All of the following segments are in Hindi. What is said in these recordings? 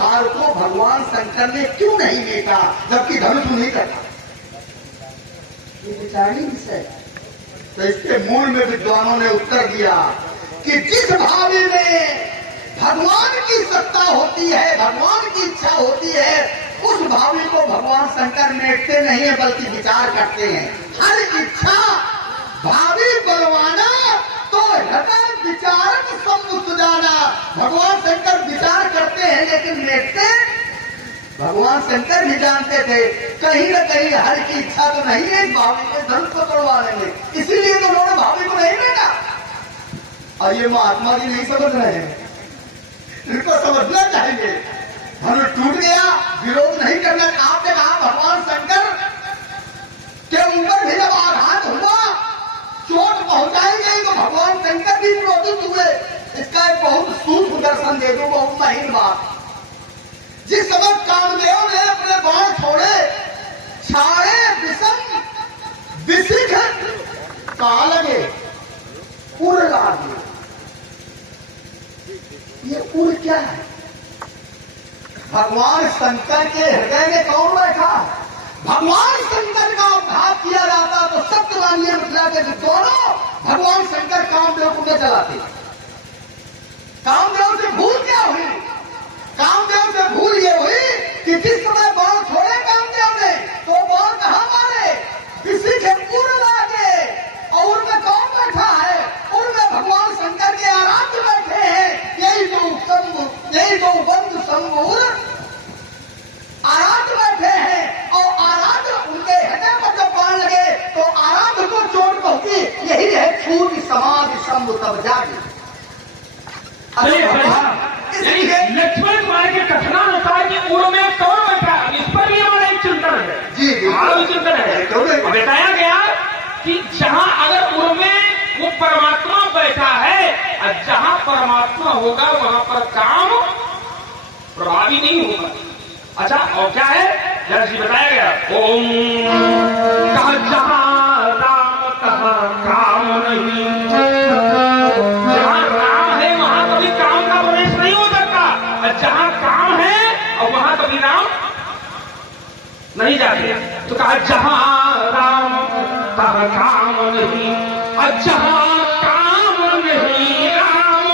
प्रहार को भगवान शंकर ने क्यों नहीं देखा, जबकि धनुष नहीं करता? ये विचारी विषय। तो इसके मूल में विद्वानों ने उत्तर दिया कि जिस भावी में भगवान की सत्ता होती है, भगवान की इच्छा होती है, उस भावी को भगवान शंकर मेटते नहीं है, बल्कि विचार करते हैं। हर इच्छा भावी बलवाना तो हृदय विचारक सम्मुख जाना। भगवान शंकर विचार करते हैं लेकिन मेटते भगवान शंकर भी जानते थे कहीं न कहीं हर की इच्छा तो नहीं है भावी के धनुष को तोड़वाने में, इसीलिए तो उन्होंने भावी को नहीं मेटा। और ये महात्मा जी नहीं समझ रहे हैं, इनको समझना चाहिए। धनुष टूट गया, विरोध नहीं करना। आपने कहा भगवान शंकर के ऊपर भी जब आघात हुआ, चोट पहुंचाई गई, तो भगवान शंकर भी क्रोधित हुए। इसका एक बहुत सूक्ष्म दर्शन दे दूं, बहुत महीन बात। जिस समय कामदेव ने अपने बाण छोड़े, छाड़े विषम विशिख कहां लगे? उड़ लागे। ये उड़ क्या है? भगवान शंकर के हृदय में कौन बैठा? भगवान शंकर का अपघात किया जाता तो सत्य मानिए मिथिला के दोनों भगवान शंकर कामदेव को न चलाते। कामदेव से भूल क्या हुई? कामदेव से भूल ये हुई कि जिस समय बाण छोड़े कामदेव ने, तो बाण कहां मारे? किसी के उड़ लागे। और उनमें कौन बैठा है? उनमें भगवान शंकर के आराध्य बैठे हैं। यही दो बंधु संगूर आराध्य बैठे हैं। और आराध्य उनके हृदय पर जब बाण लगे तो आराध्य को चोट पहुंची। यही है छूट समाधि शंभु तब जागे। लक्ष्मण कुमार के कथना होता है कि उड़ में कौन बैठा? इस पर भी हमारा एक चिंतन है। जी चिंतन है। बताया गया कि जहां अगर उड़ में वो परमात्मा बैठा है, और जहां परमात्मा होगा वहां पर काम प्रभावी नहीं होगा। अच्छा, और क्या है? जरा जी बताया गया, ओम कहा जहां राम कहा काम नहीं। जहां राम है वहां कभी काम का प्रवेश नहीं हो सकता, और जहां काम है और वहां कभी राम नहीं जाते। तो कहा जहां राम तहां काम नहीं, और जहां काम नहीं राम,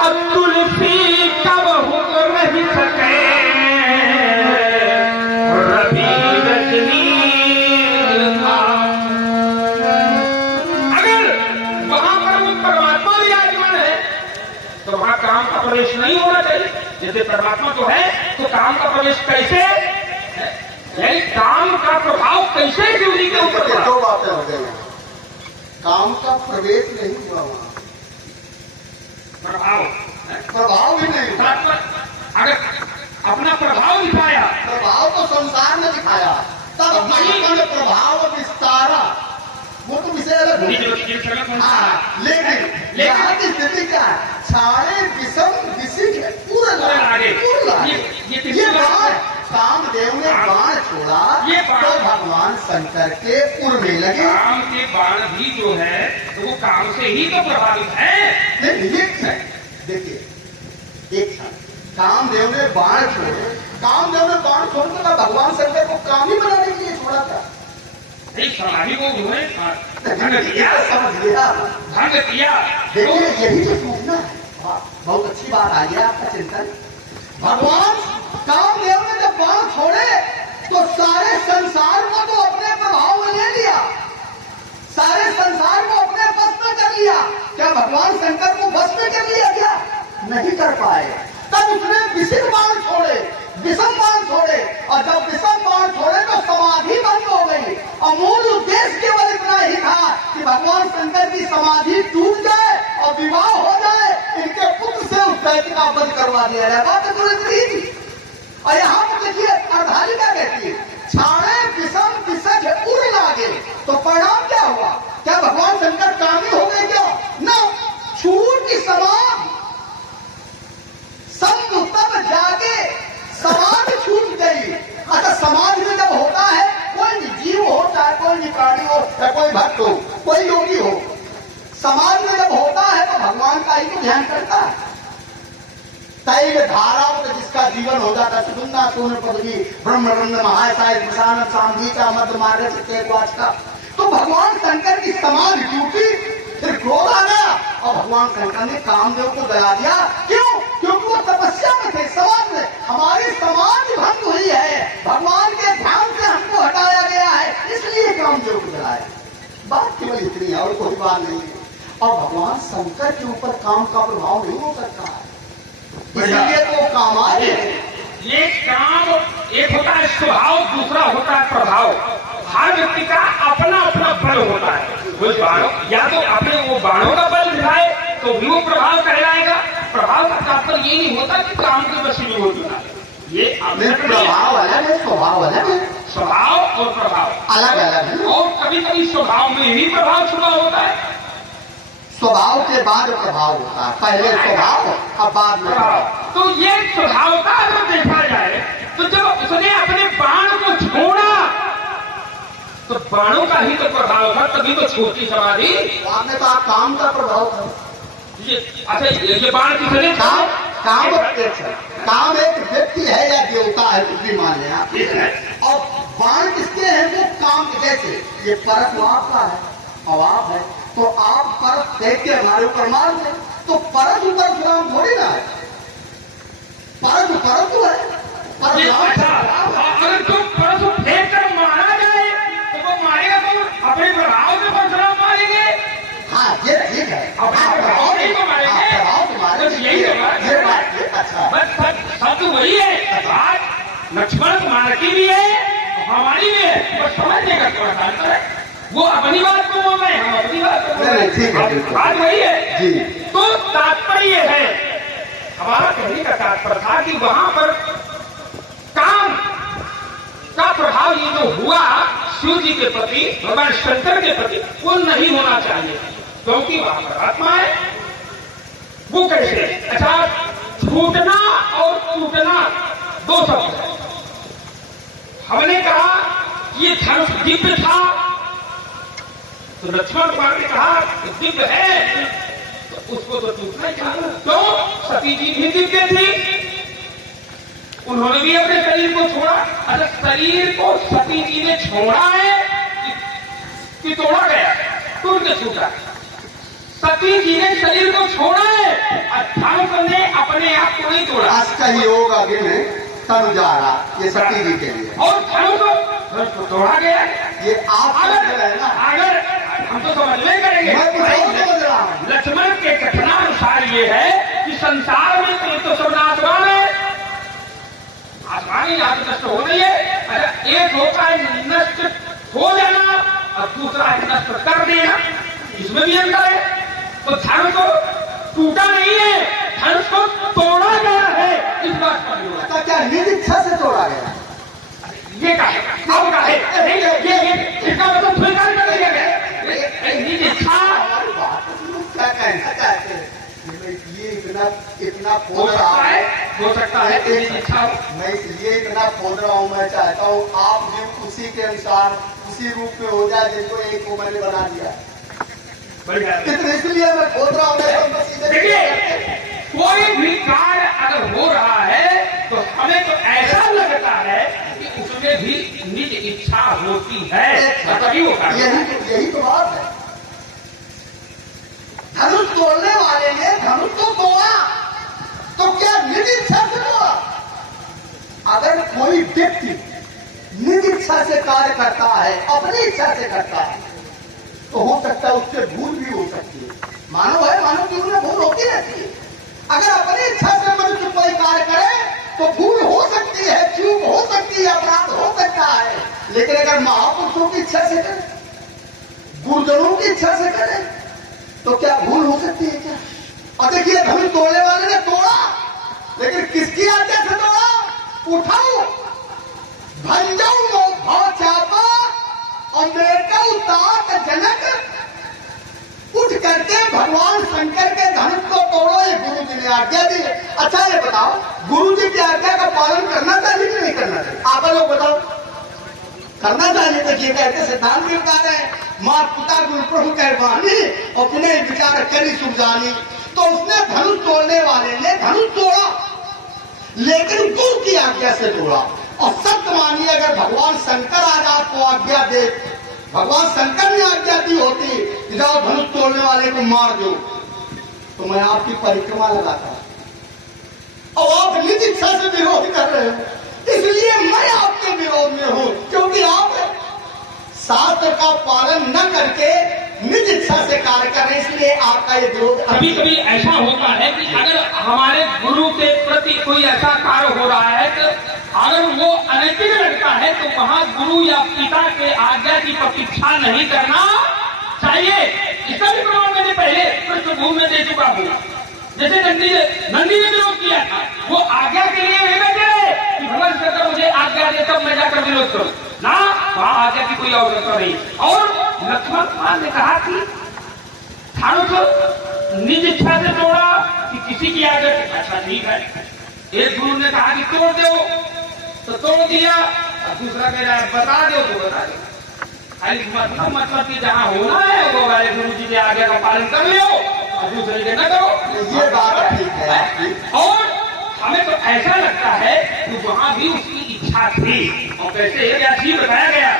अब तुलसी कब हो नहीं सके रवि रजनी। अगर वहां पर वो परमात्मा विराजमान है तो वहां काम का प्रवेश नहीं होना चाहिए। जैसे परमात्मा तो है तो काम का प्रवेश कैसे? यानी काम का प्रभाव कैसे शिव जी के ऊपर? दो बातें हो गई। काम का प्रवेश नहीं हुआ, वहां प्रभाव भी नहीं। अगर अपना प्रभाव दिखाया, प्रभाव तो संसार में दिखाया, तब अपन प्रभाव विस्तारा, वो तो विषय अलग है। लेकिन यहाँ की स्थिति क्या है? छाड़े विषम विशिख उड़ लागे। ये बाण कामदेव ने बाण छोड़ा, ये तो भगवान शंकर के उड़ने लगे। काम के बाण भी जो है तो वो काम से ही तो प्रभावित है। देखिए एक क्षण, कामदेव ने बाण छोड़े, कामदेव ने बाण छोड़कर भगवान शंकर को काम ही बनाने के लिए छोड़ा था। समाधि को उन्होंने समझ लिया। भंग किया। देखिए यही तो सूचना है। बहुत अच्छी बात आई है आपका चिंतन। भगवान कामदेव ने जब बाण छोड़े तो सारे संसार को तो अपने प्रभाव में ले लिया, सारे संसार को अपने बस में कर लिया। क्या भगवान शंकर को बस में कर लिया? क्या नहीं कर पाए। तब उसने विशिख बाण छोड़े, विषम बाण छोड़े, और जब विषम बाण छोड़े तो समाधि बंद हो गई। और मूल उद्देश्य केवल इतना ही था कि भगवान शंकर की समाधि टूट जाए और विवाह हो जाए, इनके पुत्र से उस दैत्य का वध करवा दिया जाए। बात तो नहीं थी। और यहाँ पर देखिए अर्धालिका कहती है छाड़े विषम विशिख उड़ लागे। तो परिणाम क्या हुआ? क्या भगवान शंकर कामी हो गए? क्या न छूट की समान शंभु तब जागे, समाज छूट गई। अच्छा, समाज में जब होता है, कोई भी जीव हो, चाहे कोई भी प्राणी हो, चाहे कोई भक्त हो, कोई योगी हो, समाज में जब होता है तो भगवान का ही तो ध्यान करता है। तैल धारा जिसका जीवन हो जाता सुगंधा सोन पदवी ब्रह्मरंग महासाय प्रसारण सामधी का मध्य मार्ग से का। तो भगवान शंकर की समाधि टूटी, फिर क्रोध आ गया और भगवान शंकर ने कामदेव को जला दिया। क्यों? क्योंकि वो तपस्या में थे, समाज में हमारी समाधि भंग हुई है, भगवान के ध्यान से हमको हटाया गया है, इसलिए कामदेव को जलाया। बात केवल इतनी है और कोई बात नहीं है। और भगवान शंकर के ऊपर काम का प्रभाव नहीं हो सकता है, इसलिए तो काम आए। ये काम एक होता है स्वभाव, दूसरा होता है प्रभाव। हर व्यक्ति का अपना अपना बल होता है। वो बाणों या तो अपने वो बाणों का बल दिखाए तो भी वो प्रभाव कहलाएगा। प्रभाव का तात्पर्य ये नहीं होता कि काम के वश में हो चुका। ये प्रभाव अलग है, स्वभाव अलग है। स्वभाव और प्रभाव अलग अलग है। और कभी कभी स्वभाव में ही प्रभाव छुपा होता है। स्वभाव के बाद प्रभाव होता है, पहले स्वभाव और बाद में प्रभाव। तो ये स्वभाव का अगर देखा जाए तो जब उसने अपने बाण को छोड़ा तो बाणों का ही तो प्रभाव था, तभी तो छोटी समाधि। आपने कहा काम का प्रभाव था। अच्छा ये बाण किसने काम काम एक व्यक्ति है या देवता है, कुछ भी मान लें आप। और बाण किसके हैं? वो काम जैसे ये परत आपका है और आप है, तो आप परत देख के हमारे ऊपर मार दें तो परत ऊपर गुलाम थोड़ी ना है, परत परत तो है। अगर जो परत फेंक कर मारा जाए तो वो मारेगा तो अपने प्रभाव से परशुराम मारेंगे। हाँ ये ठीक है, प्रभाव नहीं तो मारेंगे, बस यही है। अच्छा बस सब तो वही है। बात लक्ष्मण कुमार की भी है, हमारी भी है, बस समझने का थोड़ा सा अंतर है। वो अपनी बात को बोल रहे हैं, हम अपनी बात को बोल रहे हैं, बात वही है जी। तो तात्पर्य है, हमारा कहने का तात्पर्य था कि वहां पर काम का प्रभाव ये जो हुआ शिव जी के प्रति, भगवान शंकर के प्रति, वो नहीं होना चाहिए, क्योंकि वहां पर आत्मा है। वो कैसे? अच्छा, छूटना और टूटना दो शब्द है। हमने कहा ये धनुष दिव्य था, तो लक्ष्मण कुमार ने कहा दिव्य है तो उसको तो टूटना चाहिए। तो सती जी भी दिव्य थी, उन्होंने भी अपने शरीर को छोड़ा। अच्छा, शरीर को सती जी ने छोड़ा है कि तोड़ा गया, टूट के छूटा? सती जी ने शरीर को छोड़ा है, धनुष ने अपने आप को नहीं तोड़ा। आज का योग आगे में तनु जा रहा, ये सती जी के लिए। और धनुष को तोड़ा गया। ये आप अगर हम तो समझ नहीं करेंगे, लक्ष्मण के कथनानुसार ये है कि संसार में तो सब नाशवान है, आसमानी आज नष्ट हो रही है। अच्छा, एक होता है नष्ट हो जाना और दूसरा है नष्ट कर देना, इसमें भी अंतर है। तो धनुष को टूटा नहीं है, धनुष को तोड़ा गया है, इस बात पर भी होता है। क्या निज इच्छा से तोड़ा गया? ये का है, अब का है, ये इसका मतलब स्वीकार कर लिया गया। निज इच्छा क्या कहना चाहते हैं? ये इतना खोल रहा है, हो सकता है निज इच्छा। मैं इसलिए इतना खोल रहा हूँ, मैं चाहता हूँ आप जो उसी के अनुसार उसी रूप में हो जाए, जिनको एक को मैंने बना दिया। इसलिए मैं खोल रहा हूँ। देखिए, कोई भी कार्य अगर हो रहा है तो हमें तो ऐसा लगता है कि उसमें भी निज इच्छा होती है, तभी वो कार्य। यही तो बात है। धनुष तोड़ने वाले ने धनुष तो तोड़ा, तो क्या निज इच्छा से तोड़ा? अगर कोई व्यक्ति निज इच्छा से कार्य करता है, अपनी इच्छा से करता है, तो हो सकता है उससे भूल भी हो सकती है। मानव है, मानव जीवन में भूल होती रहती है। अगर अपनी इच्छा से मनुष्य कोई कार्य करे तो भूल हो सकती है, चूक हो सकती है, अपराध हो सकता है। लेकिन अगर महापुरुषों की इच्छा से करे, गुरुजनों की इच्छा से करे, तो क्या भूल हो सकती है क्या? और देखिए, धनुष तोड़ने वाले ने तोड़ा, लेकिन किसकी आज्ञा से तोड़ा? उठाओ भंजाऊ भाव चापा और मेटाऊ तात जनक, उठ करके भगवान शंकर के धनुष को तोड़ो, ये गुरु जी ने आज्ञा दी। अच्छा ये बताओ, गुरु जी की आज्ञा का पालन करना चाहिए कि नहीं करना चाहिए? आप लोग बताओ। करना चाहिए। देखिए कहते सिद्धांत भी बता रहे हैं, माँ पिता गुरु प्रभु कहवानी और पुनः विचार करी सुख जानी। तो उसने धनुष तोड़ने वाले ने धनुष तोड़ा, लेकिन गुरु की आज्ञा से तोड़ा। और सत्य मानिए, अगर भगवान शंकर आज आपको आज्ञा दे, भगवान शंकर ने आज्ञा दी होती कि जाओ धनुष तोड़ने वाले को मार दो, तो मैं आपकी परिक्रमा लगाता। और आप निज इच्छा से विरोध कर रहे हो, इसलिए मैं आपके विरोध में हूं, क्योंकि आप शास्त्र का पालन न करके निज इच्छा से कार्य कर रहे हैं, इसलिए आपका ये विरोध। कभी कभी ऐसा होता है कि अगर हमारे गुरु के प्रति कोई ऐसा कार्य हो रहा है तो अगर वो अनैतिक लगता है तो वहां गुरु या पिता के आज्ञा की प्रतीक्षा नहीं करना चाहिए। इसका भी प्रमाण मैंने पहले पृष्ठभूमि में दे चुका हूँ। जैसे नंदी ने विरोध किया था, वो आज्ञा के लिए वे बैठे रहे कि भगवान शंकर मुझे आज्ञा दे तब मैं जाकर विरोध करूं ना, वहां आज्ञा की कोई आवश्यकता नहीं। और लक्ष्मण ने कहा कि थानों निज इच्छा से तोड़ा कि किसी की आज्ञा। अच्छा ठीक है, एक गुरु ने कहा कि तोड़ दो तो तोड़ दिया, और दूसरा कह रहा है बता दो तो बता दो। मतलब कि जहाँ होना है वो वाले गुरु जी के आज्ञा का पालन कर लो और दूसरे के न करो। ये बात ठीक है आपकी। और हमें तो ऐसा लगता है कि वहां भी उसकी इच्छा थी। और कैसे ऐसी बताया गया,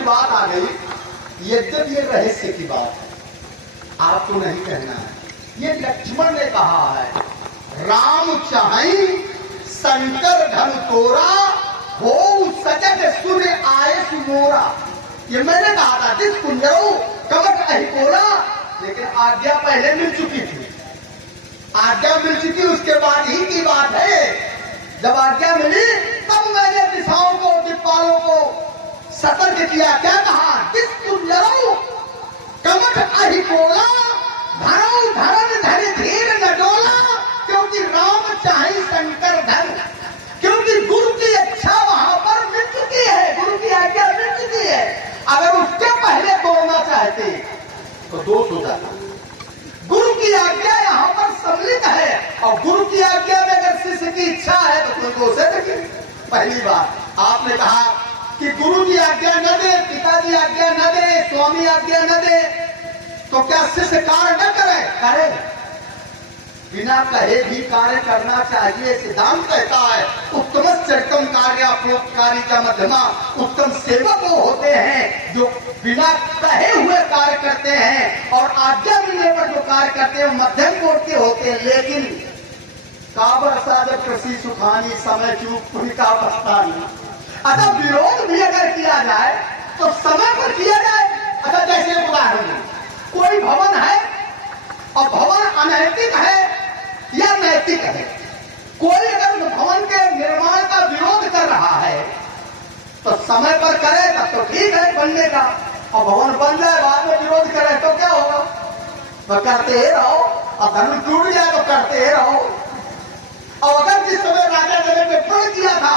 बात आ गई। यद्यप ये रहस्य की बात है, आपको नहीं कहना है, ये लक्ष्मण ने कहा है, राम चाहि शंकर धन तोरा, हो सजग सुन आए सुमोरा। ये मैंने कहा था, जिस कुंजरो कवच अहिकोरा। लेकिन आज्ञा पहले मिल चुकी थी, आज्ञा मिल चुकी, उसके बाद ही की बात है। जब आज्ञा मिली तब मैंने दिशाओं को, दिक्पालों को सतर्क किया। क्या कहा, जिस कुंजरो कवच अहिकोरा, धरो धरन धरि धीर न डोला। क्योंकि राम चाहे शंकर धन, क्योंकि गुरु की इच्छा वहां पर मिल चुकी है, गुरु की आज्ञा मिल चुकी है। अगर उसके पहले तोड़ना चाहते तो दोष हो जाता। गुरु की आज्ञा यहाँ पर सम्मिलित है, और गुरु की आज्ञा में अगर शिष्य की इच्छा है तो कोई दोष है नहीं। पहली बात आपने कहा कि गुरु जी आज्ञा न दे, पिताजी आज्ञा न दे, स्वामी आज्ञा न दे, तो क्या शिष्य कार्य न करे? करे, बिना कहे भी कार्य करना चाहिए। सिद्धांत कहता है, उत्तम चरितम कार्याप्योपकारी का मध्यमा। उत्तम सेवक वो होते हैं जो बिना कहे हुए कार्य करते हैं, और आज्ञा मिलने पर जो कार्य करते हैं मध्यम कोट के होते हैं। लेकिन काबर साधक कृषि सुखानी, समय चूक पुरी का बस्तानी। अच्छा, विरोध भी अगर किया जाए तो समय पर किया जाए। अच्छा, जैसे उदाहरण, कोई भवन है और भवन अनैतिक है या नैतिक है, कोई अगर भवन के निर्माण का विरोध कर रहा है तो समय पर करे तब तो ठीक है बनने का, और भवन बन जाए बाद में विरोध करे तो क्या होगा? तो करते ही रहो, और धर्म टूट जाए तो करते ही रहो। और अगर जिस समय राजा जनक ने प्रण किया था,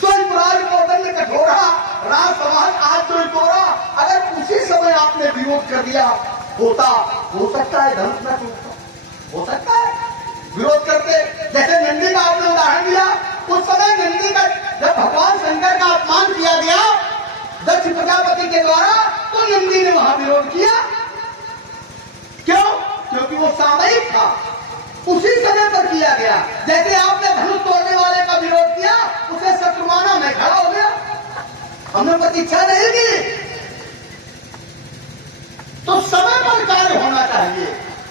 स्वयंराज को दंड कठोरा, राज समाज आज तो तोड़ा, अगर उसी समय आपने विरोध कर दिया होता, हो सकता है धर्म न टूटता, हो सकता है विरोध करते। जैसे नंदी का आपने उदाहरण दिया, उस समय नंदी का जब भगवान शंकर का अपमान किया गया दक्ष प्रजापति के द्वारा, तो नंदी ने वहां विरोध किया। क्यों? क्योंकि वो सामयिक था, उसी समय पर किया गया। जैसे आपने धनुष तोड़ने वाले का विरोध किया, उसे शत्रुमाना में खड़ा हो गया, हमने प्रतीक्षा नहीं की। तो समय पर कार्य होना चाहिए,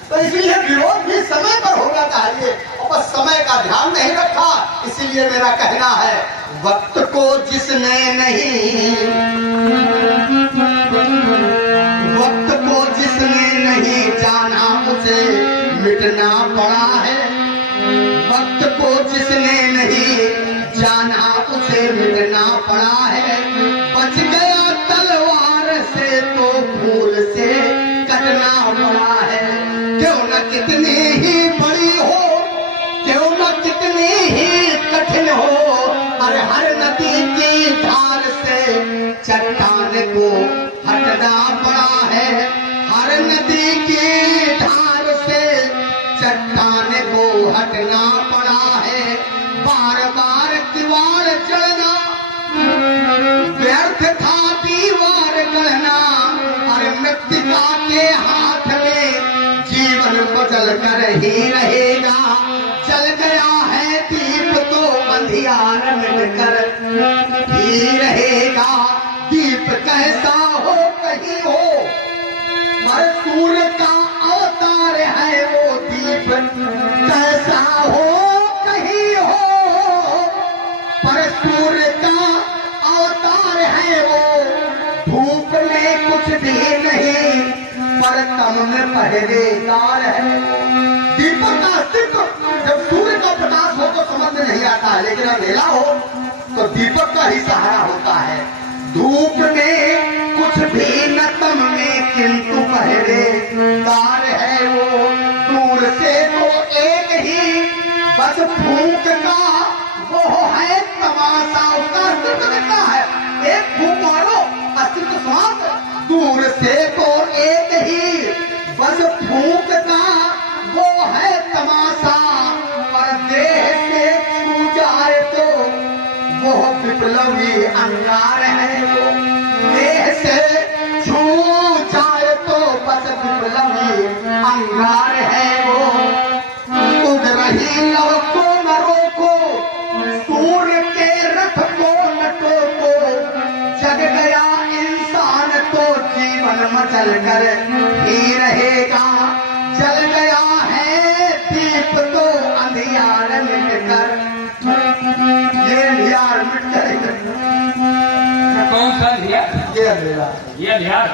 तो इसलिए विरोध भी समय पर होना चाहिए। और बस समय का ध्यान नहीं रखा, इसीलिए मेरा कहना है, वक्त को जिसने नहीं, वक्त को जिसने नहीं जाना उसे मिटना पड़ा है। वक्त को जिसने नहीं जाना उसे मिटना पड़ा है। बच गया तलवार से तो फूल से कटना पड़ा है। क्यों न कितनी ही बड़ी हो, क्यों न कितनी ही हो, अरे हर नदी की धार से चट्टान को हटना पड़ा है, हर नदी की धार से चट्टान को हटना पड़ा है। बार बार दीवार चढ़ना व्यर्थ था, दीवार गढ़ना, अरे मृत्तिका के हाथ में जीवन बदल कर ही रहेगा। चल गया है दीप तो अंधियार मिट कर ही रहेगा। दीप कैसा हो कहीं हो, पर सूर्य का अवतार है वो दीप। कैसा हो कहीं हो, पर सूर्य का अवतार है वो। धूप में कुछ भी नहीं, पर तम में पहरेदार है। दीपक का अस्तित्व जब सूर्य का प्रकाश हो तो समझ में नहीं आता है, लेकिन अंधेरा हो तो दीपक का ही सहारा होता है। धूप में कुछ भी न तम में, किंतु पहरेदार है वो। दूर से तो एक ही बस फूंक का वो है तमाशा, उसका अस्तित्व कितना है, एक फूंक मारो अस्तित्व समाप्त। दूर से तो एक ही बस फूंक का वो है तमाशा, पर देह से छू जाए तो वो विप्लवी अंगार है वो। देह से छू जाए तो बस विप्लवी अंगार है वो। उड़ रही लव को न रोको, सूर्य के रथ को न टोको। जग गया इंसान तो जीवन मचल कर ही रहेगा। जल गया है दीप तो अंधियार मिट कर, ये अंधियार मिट जाएगा। कौन सा अंधियार? ये अंधेरा। ये अंधियार